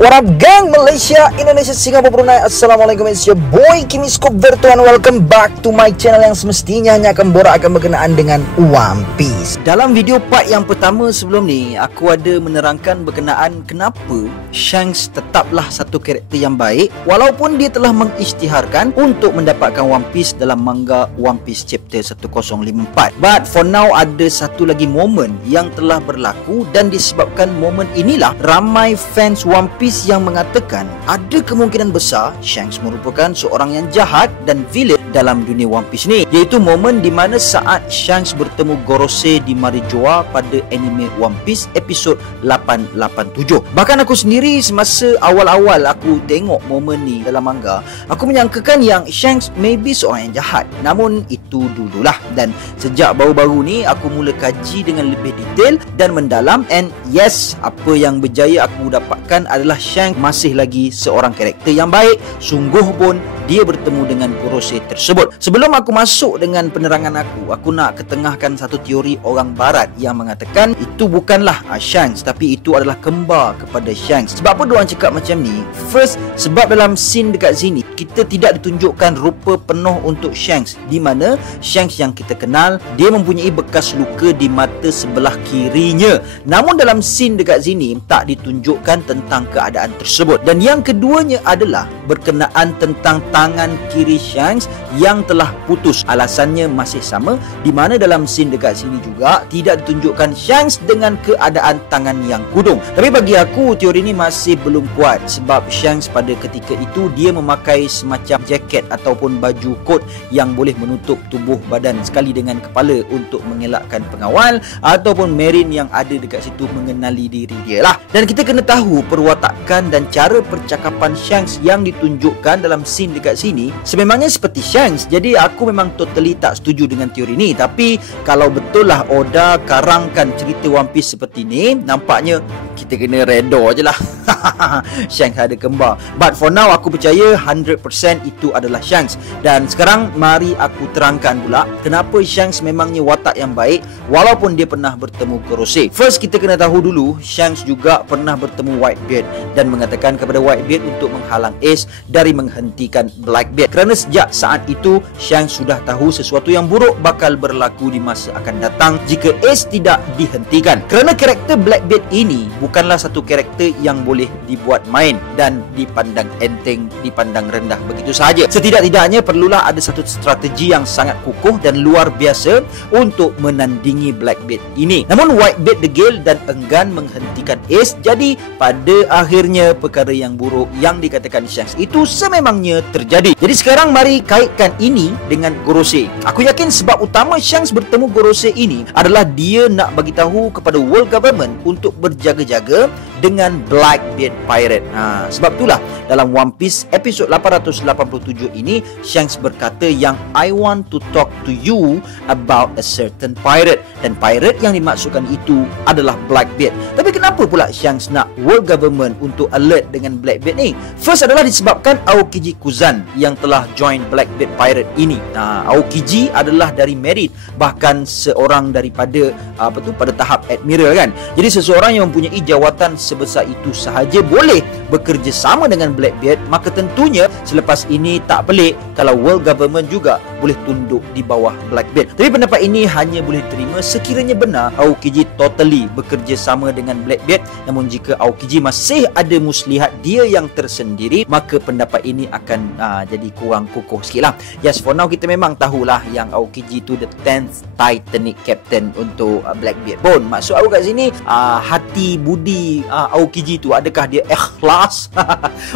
What up gang, Malaysia, Indonesia, Singapura, Brunei. Assalamualaikum, it's your boy Kimi Scoop Verto and welcome back to my channel yang semestinya hanya akan berkenaan dengan One Piece. Dalam video part yang pertama sebelum ni, aku ada menerangkan berkenaan kenapa Shanks tetaplah satu karakter yang baik walaupun dia telah mengisytiharkan untuk mendapatkan One Piece dalam manga One Piece chapter 1054. But for now ada satu lagi momen yang telah berlaku dan disebabkan momen inilah ramai fans One Piece yang mengatakan ada kemungkinan besar Shanks merupakan seorang yang jahat dan villain dalam dunia One Piece ni, iaitu momen di mana saat Shanks bertemu Gorosei di Marijoa pada anime One Piece episod 887. Bahkan aku sendiri semasa awal-awal aku tengok momen ni dalam manga, aku menyangkakan yang Shanks maybe seorang yang jahat. Namun itu dululah, dan sejak baru-baru ni aku mula kaji dengan lebih detail dan mendalam, and yes, apa yang berjaya aku dapatkan adalah Shanks masih lagi seorang karakter yang baik. Sungguh pun dia bertemu dengan Gorosei tersebut. Sebelum aku masuk dengan penerangan aku nak ketengahkan satu teori orang barat yang mengatakan itu bukanlah Shanks, tapi itu adalah kembar kepada Shanks. Sebab apa diorang cakap macam ni? First, sebab dalam scene dekat sini kita tidak ditunjukkan rupa penuh untuk Shanks, di mana Shanks yang kita kenal dia mempunyai bekas luka di mata sebelah kirinya. Namun dalam scene dekat sini tak ditunjukkan tentang keadaan tersebut. Dan yang keduanya adalah berkenaan tentang tangan kiri Shanks yang telah putus. Alasannya masih sama, di mana dalam scene dekat sini juga tidak ditunjukkan Shanks dengan keadaan tangan yang kudung. Tapi bagi aku teori ni masih belum kuat, sebab Shanks pada ketika itu dia memakai semacam jaket ataupun baju kot yang boleh menutup tubuh badan sekali dengan kepala untuk mengelakkan pengawal ataupun marine yang ada dekat situ mengenali diri dia lah. Dan kita kena tahu perwatakan dan cara percakapan Shanks yang ditunjukkan dalam scene dekat sini sememangnya seperti Shanks. Jadi aku memang totally tak setuju dengan teori ni. Tapi kalau betul lah Oda karangkan cerita One Piece seperti ni, nampaknya kita kena redha je lah. Shanks ada kembar. But for now aku percaya 100% itu adalah Shanks. Dan sekarang mari aku terangkan pula kenapa Shanks memangnya watak yang baik walaupun dia pernah bertemu Gorosei. First, kita kena tahu dulu Shanks juga pernah bertemu Whitebeard dan mengatakan kepada Whitebeard untuk menghalang Ace dari menghentikan Blackbeard, kerana sejak saat itu Shanks sudah tahu sesuatu yang buruk bakal berlaku di masa akan datang jika Ace tidak dihentikan. Kerana karakter Blackbeard ini bukanlah satu karakter yang boleh dibuat main dan dipandang enteng, dipandang rendah begitu sahaja. Setidak-tidaknya perlulah ada satu strategi yang sangat kukuh dan luar biasa untuk menandingi Blackbeard ini. Namun Whitebeard degil dan enggan menghentikan Ace, jadi pada akhirnya perkara yang buruk yang dikatakan Shanks itu sememangnya terjadi. Jadi sekarang mari kaitkan ini dengan Gorosei. Aku yakin sebab utama Shanks bertemu Gorosei ini adalah dia nak bagi tahu kepada world government untuk berjaga-jaga dengan Blackbeard Pirate. Sebab itulah dalam One Piece episod 887 ini Shanks berkata yang I want to talk to you about a certain pirate, dan pirate yang dimaksudkan itu adalah Blackbeard. Tapi kenapa pula Shanks nak world government untuk alert dengan Blackbeard ni? First adalah disebabkan Aokiji Kuzan yang telah join Blackbeard Pirate ini. Aokiji adalah dari merit, bahkan seorang daripada pada tahap admiral kan. Jadi seseorang yang mempunyai jawatan sebesar itu sahaja boleh bekerja sama dengan Blackbeard, maka tentunya selepas ini tak pelik kalau world government juga boleh tunduk di bawah Blackbeard. Tapi pendapat ini hanya boleh terima sekiranya benar Aokiji totally bekerja sama dengan Blackbeard. Namun jika Aokiji masih ada muslihat dia yang tersendiri, maka pendapat ini akan jadi kurang kukuh sikit lah. Yes, for now kita memang tahulah yang Aokiji tu the 10th Titanic Captain untuk Blackbeard pun. Maksud aku kat sini hati budi Aokiji tu, adakah dia ikhlas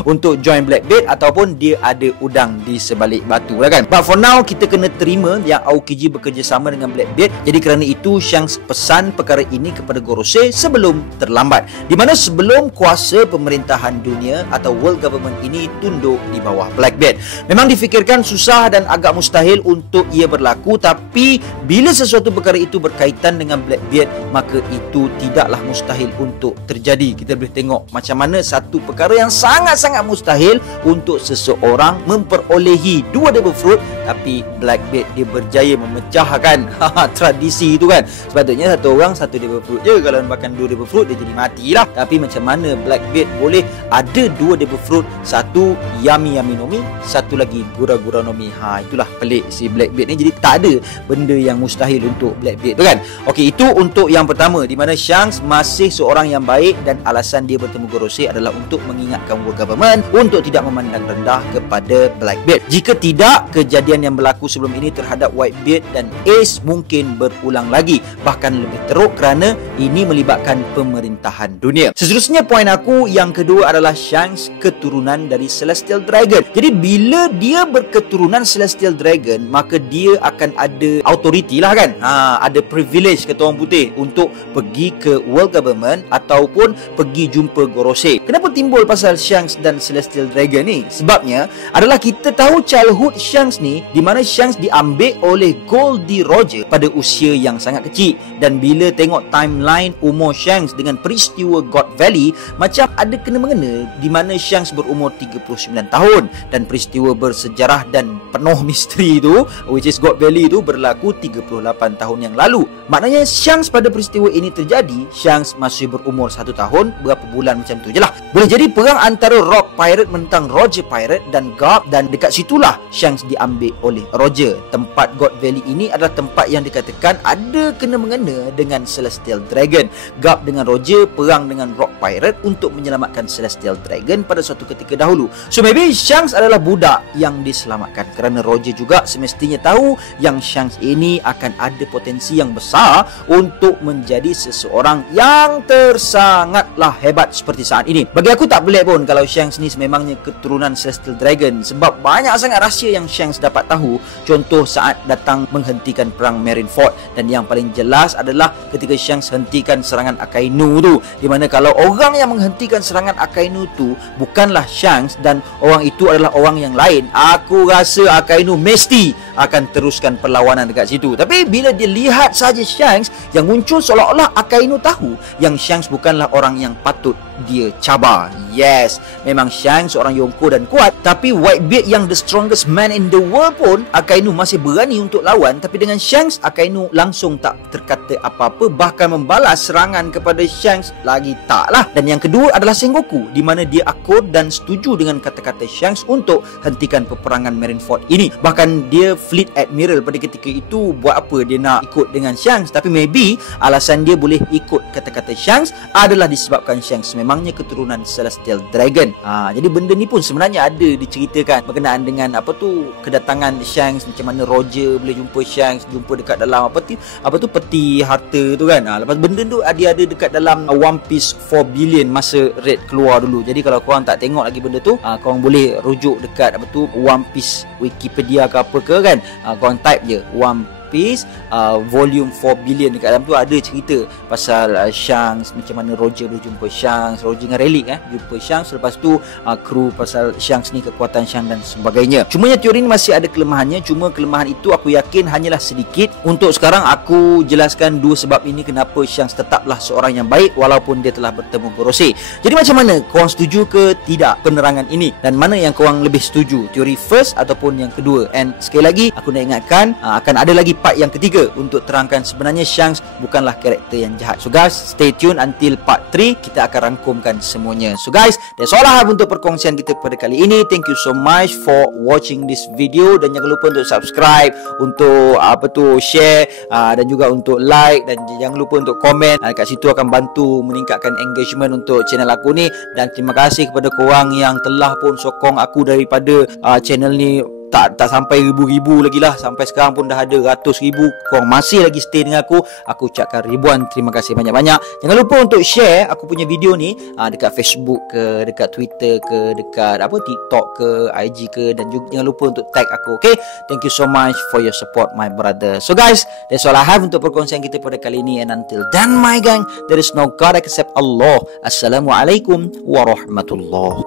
untuk join Blackbeard ataupun dia ada udang di sebalik batu lah kan. But for now kita kena terima yang Aokiji bekerjasama dengan Blackbeard. Jadi kerana itu Shanks pesan perkara ini kepada Gorosei sebelum terlambat, di mana sebelum kuasa pemerintahan dunia atau world government ini tunduk di bawah Blackbeard. Memang difikirkan susah dan agak mustahil untuk ia berlaku, tapi bila sesuatu perkara itu berkaitan dengan Blackbeard, maka itu tidaklah mustahil untuk terjadi. Kita boleh tengok macam mana satu perkara yang sangat-sangat mustahil untuk seseorang memperolehi dua Devil Fruit tapi Blackbeard dia berjaya memecahkan tradisi itu kan. Sepatutnya satu orang satu devil fruit je, kalau makan 2 devil fruit dia jadi matilah. Tapi macam mana Blackbeard boleh ada 2 devil fruit, satu Yummy Yummy Nomi, satu lagi Gura Gura Nomi. Itulah pelik si Blackbeard ni. Jadi tak ada benda yang mustahil untuk Blackbeard tu kan. Okey, itu untuk yang pertama, di mana Shanks masih seorang yang baik dan alasan dia bertemu Gorosei adalah untuk mengingatkan World Government untuk tidak memandang rendah kepada Blackbeard. Jika tidak, kejadian yang berlaku sebelum ini terhadap Whitebeard dan Ace mungkin berulang lagi, bahkan lebih teruk kerana ini melibatkan pemerintahan dunia. Seterusnya poin aku yang kedua adalah Shanks keturunan dari Celestial Dragon. Jadi bila dia berketurunan Celestial Dragon, maka dia akan ada authority lah kan, ada privilege kata orang putih untuk pergi ke World Government ataupun pergi jumpa Gorosei. Kenapa timbul pasal Shanks dan Celestial Dragon ni? Sebabnya adalah kita tahu childhood Shanks ni, di mana Shanks diambil oleh Goldie Roger pada usia yang sangat kecil. Dan bila tengok timeline umur Shanks dengan peristiwa God Valley, macam ada kena-mengena, di mana Shanks berumur 39 tahun dan peristiwa bersejarah dan penuh misteri itu, which is God Valley itu, berlaku 38 tahun yang lalu. Maknanya Shanks pada peristiwa ini terjadi, Shanks masih berumur 1 tahun, berapa bulan macam tu je lah. Boleh jadi perang antara Rock Pirate menentang Roger Pirate dan Garp, dan dekat situlah Shanks diambil oleh Roger. Tempat God Valley ini adalah tempat yang dikatakan ada kena-mengena dengan Celestial Dragon. Garp dengan Roger perang dengan Rock Pirate untuk menyelamatkan Celestial Dragon pada suatu ketika dahulu. So maybe Shanks adalah budak yang diselamatkan, kerana Roger juga semestinya tahu yang Shanks ini akan ada potensi yang besar untuk menjadi seseorang yang tersangatlah hebat seperti saat ini. Bagi aku tak pelik pun kalau Shanks ni sememangnya keturunan Celestial Dragon, sebab banyak sangat rahsia yang Shanks dapat tahu. Contoh saat datang menghentikan perang Marineford, dan yang paling jelas adalah ketika Shanks hentikan serangan Akainu tu, di mana kalau orang yang menghentikan serangan Akainu tu bukanlah Shanks dan orang itu adalah orang yang lain, aku rasa Akainu mesti akan teruskan perlawanan dekat situ. Tapi bila dia lihat saja Shanks, yang muncul seolah-olah Akainu tahu yang Shanks bukanlah orang yang patut dia cabar. Yes, memang Shanks seorang Yonko dan kuat, tapi Whitebeard yang the strongest man in the world pun Akainu masih berani untuk lawan. Tapi dengan Shanks, Akainu langsung tak terkata apa-apa, bahkan membalas serangan kepada Shanks lagi taklah. Dan yang kedua adalah Sengoku, di mana dia akur dan setuju dengan kata-kata Shanks untuk hentikan peperangan Marineford ini. Bahkan dia Fleet Admiral pada ketika itu, buat apa dia nak ikut dengan Shanks? Tapi maybe alasan dia boleh ikut kata-kata Shanks adalah disebabkan Shanks memangnya keturunan Celestial Dragon. Jadi benda ni pun sebenarnya ada diceritakan berkenaan dengan kedatangan Shanks, macam mana Roger boleh jumpa Shanks, jumpa dekat dalam peti harta tu kan. Lepas benda tu dia ada dekat dalam One Piece 4 billion masa Red keluar dulu. Jadi kalau korang tak tengok lagi benda tu, korang boleh rujuk dekat One Piece Wikipedia ke apa ke kan. Korang type je One Piece volume 4 billion, dekat dalam tu ada cerita pasal Shanks, macam mana Roger boleh jumpa Shanks, Roger dengan Relic jumpa Shanks, lepas tu kru pasal Shanks ni, kekuatan Shanks dan sebagainya. Cumanya teori ni masih ada kelemahannya, cuma kelemahan itu aku yakin hanyalah sedikit. Untuk sekarang aku jelaskan 2 sebab ini kenapa Shanks tetaplah seorang yang baik walaupun dia telah bertemu Gorosei. Jadi macam mana, korang setuju ke tidak penerangan ini, dan mana yang korang lebih setuju, teori first ataupun yang kedua? And sekali lagi aku nak ingatkan, akan ada lagi part yang ketiga untuk terangkan sebenarnya Shanks bukanlah karakter yang jahat. So guys, stay tune until part 3, kita akan rangkumkan semuanya. So guys, that's all I have untuk perkongsian kita pada kali ini. Thank you so much for watching this video, dan jangan lupa untuk subscribe, untuk share, dan juga untuk like, dan jangan lupa untuk komen. Kat situ akan bantu meningkatkan engagement untuk channel aku ni. Dan terima kasih kepada korang yang telah pun sokong aku daripada channel ni tak sampai ribu-ribu lagi lah, sampai sekarang pun dah ada ratus ribu. Korang masih lagi stay dengan aku ucapkan ribuan terima kasih banyak-banyak. Jangan lupa untuk share aku punya video ni dekat Facebook ke, dekat Twitter ke, dekat TikTok ke, IG ke, dan juga jangan lupa untuk tag aku. Okay, thank you so much for your support my brother. So guys, that's all I have untuk perkongsian kita pada kali ini, and until then my gang, there is no God except Allah. Assalamualaikum warahmatullahi